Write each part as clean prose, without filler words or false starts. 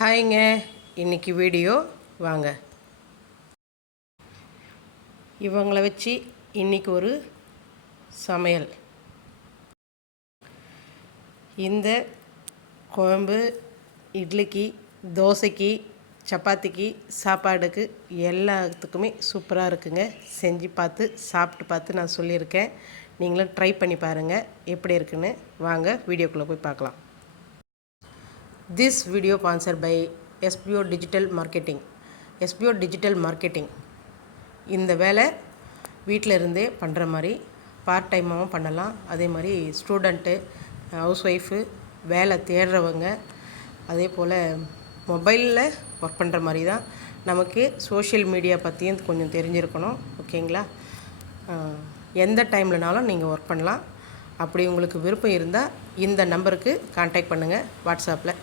ஹாய்ங்க. இன்றைக்கி வீடியோ வாங்க இவங்களை வச்சு இன்றைக்கி ஒரு சமையல். இந்த குழம்பு இட்லிக்கு, தோசைக்கு, சப்பாத்திக்கு, சாப்பாடுக்கு எல்லாத்துக்குமே சூப்பராக இருக்குங்க. செஞ்சு பார்த்து சாப்பிட்டு பார்த்து நான் சொல்லியிருக்கேன். நீங்களும் ட்ரை பண்ணி பாருங்கள் எப்படி இருக்குன்னு. வாங்க வீடியோக்குள்ளே போய் பார்க்கலாம். This video sponsored by SBO Digital Marketing. SBO Digital Marketing இந்த வேலை வீட்டில் இருந்தே பண்ணுற மாதிரி பார்ட் டைமாகவும் பண்ணலாம். அதே மாதிரி ஸ்டூடெண்ட்டு, ஹவுஸ் ஒய்ஃபு, வேலை தேடுறவங்க, அதே போல் மொபைலில் ஒர்க் பண்ணுற மாதிரி தான். நமக்கு சோஷியல் மீடியா பற்றியும் கொஞ்சம் தெரிஞ்சிருக்கணும். ஓகேங்களா? எந்த டைம்லனாலும் நீங்கள் ஒர்க் பண்ணலாம். அப்படி உங்களுக்கு விருப்பம் இருந்தால் இந்த நம்பருக்கு கான்டாக்ட் பண்ணுங்கள் வாட்ஸ்அப்பில்.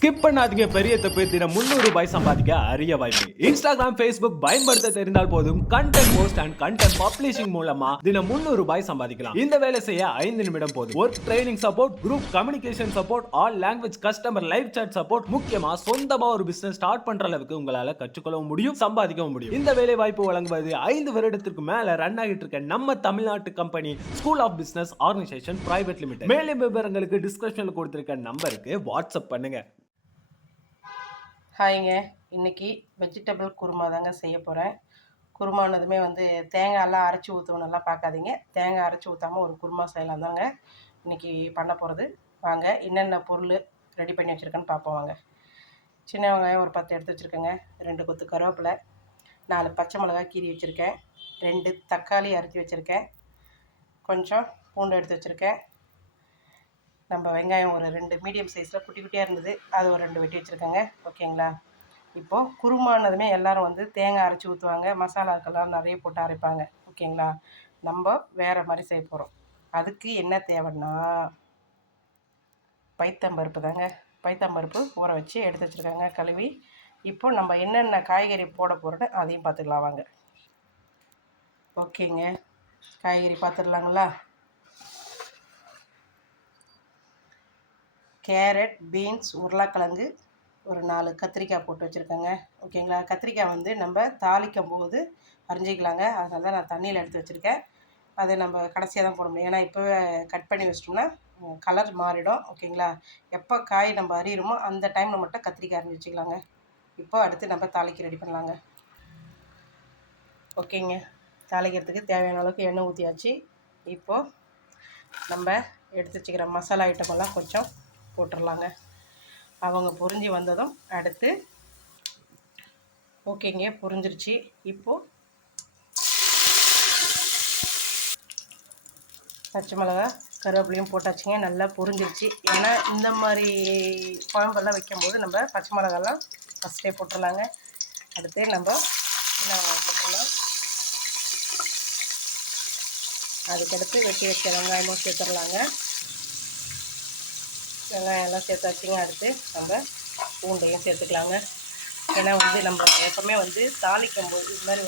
ஸ்கிப் பண்ணாதீங்க. பெரிய தப்பு. தினம் 300 ரூபாய் சம்பாதிக்க அரிய வாய்ப்பு. இன்ஸ்டாகிராம், ஃபேஸ்புக் பயன்படுத்த தெரிந்தால் போதும். Content post and content publishing மூலமா தினம் 300 ரூபாய் சம்பாதிக்கலாம். இந்த வேலை செய்ய 5 நிமிடம் போதும். Work training support, group communication support, all language customer live chat support, முக்கியமா சொந்தமா ஒரு பிசினஸ் ஸ்டார்ட் பண்ற அளவுக்கு உங்களால கற்றுக்கொள்ளவும் முடியும், சம்பாதிக்கவும் முடியும். இந்த வேலை வாய்ப்பு வழங்குவது 5 வருடத்திற்கு மேல ரன் ஆகிட்டு இருக்க நம்ம தமிழ்நாட்டு company school of business organisation private limited. மேலும் விவரங்களுக்கு டிஸ்கிரிப்ஷன்ல கொடுத்திருக்க நம்பருக்கு வாட்ஸ்அப் பண்ணுங்க. ஹாய்ங்க. இன்றைக்கி வெஜிடபிள் குருமா தாங்க செய்ய போகிறேன். குருமானதுமே தேங்காயெல்லாம் அரைச்சி ஊற்றணும்லாம் பார்க்காதீங்க. தேங்காய் அரைச்சி ஊற்றாமல் ஒரு குருமா செய்யலாம் தாங்க இன்றைக்கி பண்ண போகிறது. வாங்க என்னென்ன பொருள் ரெடி பண்ணி வச்சுருக்கேன்னு பார்ப்போம். வாங்க. சின்ன வெங்காயம் ஒரு 10 எடுத்து வச்சுருக்கேங்க. 2 கொத்து கருவேப்பிலை, 4 பச்சை மிளகாய் கீறி வச்சுருக்கேன், 2 தக்காளி அரைச்சி வச்சுருக்கேன், கொஞ்சம் பூண்டு எடுத்து வச்சுருக்கேன். நம்ம வெங்காயம் ஒரு 2 மீடியம் சைஸில் குட்டி குட்டியாக இருந்தது, அது ஒரு 2 வெட்டி வச்சுருக்கேங்க. ஓகேங்களா? இப்போது குருமானதுமே எல்லோரும் தேங்காய் அரைச்சி ஊற்றுவாங்க, மசாலாக்கெல்லாம் நிறைய போட்டு அரைப்பாங்க. ஓகேங்களா? நம்ம வேறு மாதிரி செய்ய போகிறோம். அதுக்கு என்ன தேவைன்னா பைத்தம்பருப்பு தாங்க. பைத்தம்பருப்பு ஊற வச்சு எடுத்து வச்சுருக்காங்க, கழுவி. இப்போ நம்ம என்னென்ன காய்கறி போட போகிறோன்னு அதையும் பார்த்துக்கலாம் வாங்க. ஓகேங்க, காய்கறி பார்த்துடலாங்களா? கேரட், பீன்ஸ், உருளைக்கிழங்கு, ஒரு 4 கத்திரிக்காய் போட்டு வச்சுருக்கேங்க. ஓகேங்களா? கத்திரிக்காய் நம்ம தாளிக்கும் போது அரிஞ்சிக்கலாங்க. அதனால தான் நான் தண்ணியில் எடுத்து வச்சுருக்கேன். அதை நம்ம கடைசியாக தான் போட முடியும். ஏன்னா இப்போவே கட் பண்ணி வச்சிட்டோம்னா கலர் மாறிடும். ஓகேங்களா? எப்போ காய் நம்ம அரியிறோமோ அந்த டைமில் மட்டும் கத்திரிக்காய் அரிஞ்சு வச்சுக்கலாங்க. இப்போ அடுத்து நம்ம தாளிக்கு ரெடி பண்ணலாங்க. ஓகேங்க, தாளிக்கிறதுக்கு தேவையான அளவுக்கு எண்ணெய் ஊற்றியாச்சு. இப்போது நம்ம எடுத்து வச்சுக்கிற மசாலா ஐட்டமெல்லாம் கொஞ்சம் போட்டுடலாங்க. அவங்க பொரிஞ்சு வந்ததும் அடுத்து ஓகேங்க பொரிஞ்சிருச்சு. இப்போது பச்சை மிளகா, கருவேப்பிலையும் போட்டாச்சுங்க. நல்லா பொரிஞ்சிருச்சு. ஏன்னா இந்த மாதிரி குழம்பெல்லாம் வைக்கும்போது நம்ம பச்சை மிளகாலாம் ஃபஸ்ட்டே போட்டுடலாங்க. அடுத்து நம்ம போட்டுடலாம். அதுக்கடுத்து வெட்டி வச்ச வெங்காயமும் சேர்த்துடலாங்க. வெங்காயம் எல்லாம் சேர்த்தாச்சுங்க. அடுத்து நம்ம பூண்டையும் சேர்த்துக்கலாங்க. ஏன்னா நம்ம எப்பவுமே தாளிக்கும் போது இது மாதிரி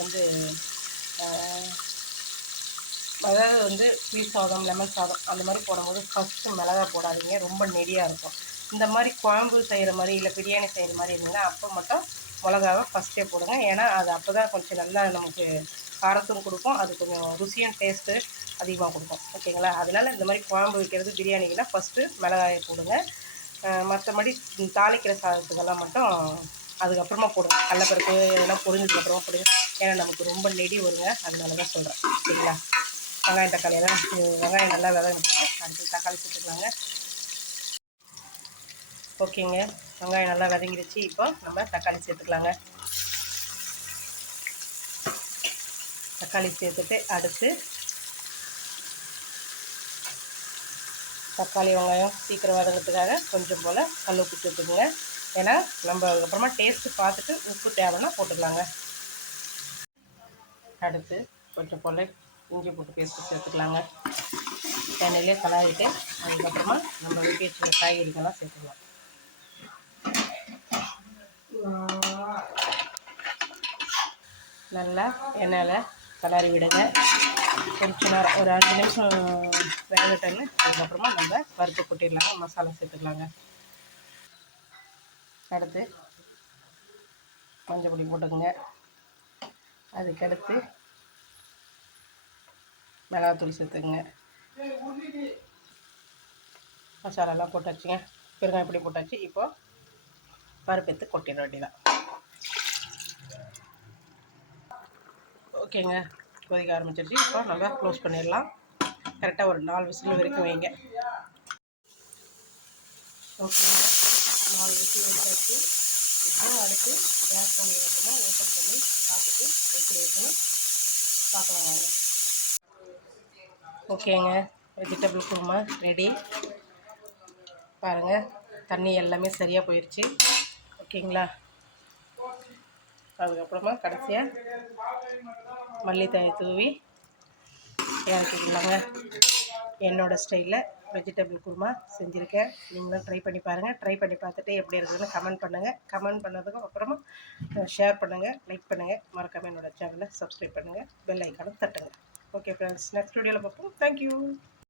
அதாவது புளி சாதம், லெமன் சாதம் அந்த மாதிரி போடும்போது ஃபஸ்ட்டு மிளகா போடாதீங்க, ரொம்ப நெடியாக இருக்கும். இந்த மாதிரி குழம்பு செய்கிற மாதிரி இல்லை பிரியாணி செய்கிற மாதிரி இருந்தீங்கன்னா அப்போ மட்டும் மிளகாவை ஃபஸ்ட்டே போடுங்க. ஏன்னா அது அப்போ தான் கொஞ்சம் நல்லா நமக்கு காரத்தும் கொடுக்கும், அது கொஞ்சம் ருசியும் டேஸ்ட்டு அதிகமாக கொடுக்கும். ஓகேங்களா? அதனால் இந்த மாதிரி குழம்பு வைக்கிறது பிரியாணிக்கெல்லாம் ஃபஸ்ட்டு மிளகாயை போடுங்க. மற்றபடி தாளிக்கிற சாதத்துக்கெல்லாம் மட்டும் அதுக்கப்புறமா போடுங்க. கடலப்பருப்பு இதெல்லாம் பொரிஞ்சதுக்கப்புறமா போடுங்க. ஏன்னா நமக்கு ரொம்ப நெடி வருங்க, அதனால தான் சொல்கிறேன். ஓகேங்களா? வெங்காயம் தக்காளியெல்லாம் வெங்காயம் நல்லா வதங்கிட்டு அடுத்து தக்காளி சேர்த்துக்கலாங்க. ஓகேங்க, வெங்காயம் நல்லா வதங்கிடுச்சு. இப்போ நம்ம தக்காளி சேர்த்துக்கலாங்க. தக்காளி சேர்த்துட்டு அடுத்து தக்காளி வெங்காயம் சீக்கிரம் வதங்கிறதுக்காக கொஞ்சம் போல் கல் உப்பு சேர்த்துக்குங்க. ஏன்னா நம்ம அதுக்கப்புறமா டேஸ்ட்டு பார்த்துட்டு உப்பு தேவைன்னா போட்டுக்கலாங்க. அடுத்து கொஞ்சம் போல் இஞ்சி போட்டு பேஸ்ட்டு சேர்த்துக்கலாங்க. எண்ணெயிலே கலாவிட்டு அதுக்கப்புறமா நம்ம வெட்டி வச்சுக்கிற காய்கறிகள்லாம் சேர்த்துக்கலாம். நல்லா எண்ணெயில் கலரி விடுங்க. கொஞ்சம் நேரம் ஒரு 5 நிமிஷம் வேகட்டன்னு அதுக்கப்புறமா நம்ம பருப்பு கொட்டிடலாங்க. மசாலா சேர்த்துக்கலாங்க. அடுத்து மஞ்சள் பொடி போட்டுக்கோங்க. அதுக்கடுத்து மிளகாத்தூள் சேர்த்துக்குங்க. மசாலாலாம் போட்டாச்சுங்க. பெருங்காயம் பொடி போட்டாச்சு. இப்போது பருப்பு எடுத்து கொட்டிட வேண்டியதான். ஓகேங்க, கொதிக்க ஆரம்பிச்சிருச்சு. இப்போ நல்லா க்ளோஸ் பண்ணிடலாம். கரெக்டாக ஒரு 4 விசில் வரைக்கும் வைங்க. ஓகேங்க, 4 விசில் வச்சாச்சு. இப்போ அடுத்து கேஸ் பண்ணி வைக்கணும். ஓப்பன் பண்ணி பார்த்துட்டு எப்படி இருக்குன்னு பார்க்கலாம் வாங்க. ஓகேங்க, வெஜிடபிள் குருமா ரெடி. பாருங்கள், தண்ணி எல்லாமே சரியாக போயிடுச்சு. ஓகேங்களா? அதுக்கப்புறமா கடைசியாக மல்லித்தழை தூவி இறக்கிக்கலாங்க. என்னோடய ஸ்டைலில் வெஜிடபிள் குருமா செஞ்சுருக்கேன். நீங்களும் ட்ரை பண்ணி பாருங்கள். ட்ரை பண்ணி பார்த்துட்டு எப்படி இருக்குதுன்னு கமெண்ட் பண்ணுங்கள். கமெண்ட் பண்ணதுக்கு அப்புறமா ஷேர் பண்ணுங்கள், லைக் பண்ணுங்கள். மறக்காமல் என்னோடய சேனலை சப்ஸ்கிரைப் பண்ணுங்கள். பெல் ஐக்கானும் தட்டுங்க. ஓகே ஃப்ரெண்ட்ஸ், நெக்ஸ்ட் வீடியோவில் பார்ப்போம். தேங்க்யூ.